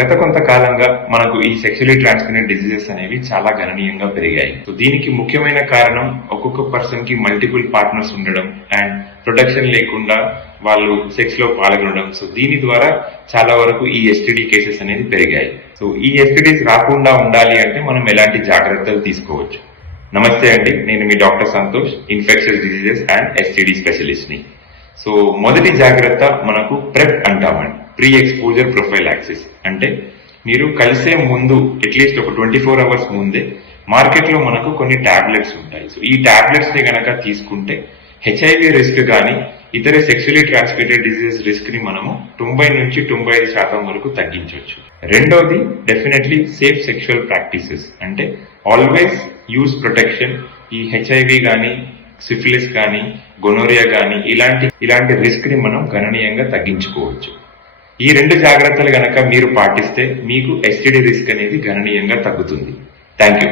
గత కొంతకాలంగా మనకు ఈ సెక్షువల్లీ ట్రాన్స్మిటెడ్ డిసీజెస్ అనేవి చాలా గణనీయంగా పెరిగాయి. సో దీనికి ముఖ్యమైన కారణం ఒక్కొక్క పర్సన్ కి మల్టిపుల్ పార్ట్నర్స్ ఉండడం అండ్ ప్రొటెక్షన్ లేకుండా వాళ్ళు సెక్స్ లో పాల్గొనడం. సో దీని ద్వారా చాలా వరకు ఈ ఎస్టీడీ కేసెస్ అనేది పెరిగాయి. సో ఈ ఎస్టీడీస్ రాకుండా ఉండాలి అంటే మనం ఎలాంటి జాగ్రత్తలు తీసుకోవచ్చు? నమస్తే అండి, నేను మీ doctor Santosh, infections diseases and STD specialist ని. సో మొదటి జాగ్రత్త మనకు ప్రెప్ అంటామండి, ప్రీ ఎక్స్పోజర్ ప్రొఫైలాక్సిస్. అంటే మీరు కలిసే ముందు అట్లీస్ట్ ఒక 24 hours ముందే మార్కెట్ లో మనకు కొన్ని టాబ్లెట్స్ ఉంటాయి. సో ఈ టాబ్లెట్స్ ని గనక తీసుకుంటే హెచ్ఐవి రిస్క్ కానీ ఇతర సెక్షువల్లీ ట్రాన్స్మిటెడ్ డిసీజెస్ రిస్క్ ని మనము 90 నుంచి 95% వరకు తగ్గించవచ్చు. రెండోది డెఫినెట్లీ సేఫ్ సెక్షువల్ ప్రాక్టీసెస్. అంటే ఆల్వేస్ యూజ్ ప్రొటెక్షన్. ఈ హెచ్ఐవి కానీ సిఫిలిస్ కానీ గొనోరియా కానీ ఇలాంటి రిస్క్ ని మనం గణనీయంగా తగ్గించుకోవచ్చు. ఈ రెండు జాగ్రత్తలు గనక మీరు పాటిస్తే మీకు ఎస్టీడీ రిస్క్ అనేది గణనీయంగా తగ్గుతుంది. Thank you.